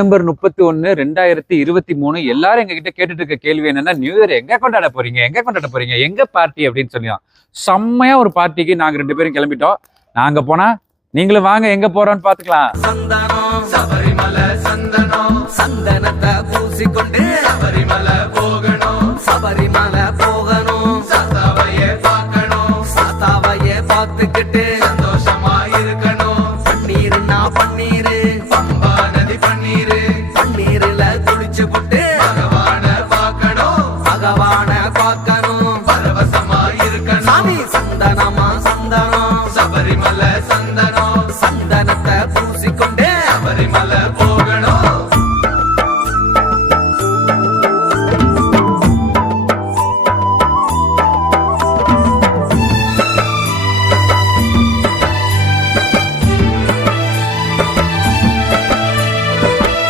December 31, 2023 எல்லாரும் எங்ககிட்ட கேட்டுட்டு இருக்க கேள்வி என்னன்னா, நியூ இயர் எங்க கொண்டாட போறீங்க, எங்க கொண்டாட போறீங்க, எங்க பார்ட்டி அப்படின்னு சொல்லியும். செம்மையா ஒரு பார்ட்டிக்கு நாங்க 2 பேரும் கிளம்பிட்டோம். நாங்க போனா நீங்களும் வாங்க, எங்க போறோம்னு பாத்துக்கலாம்.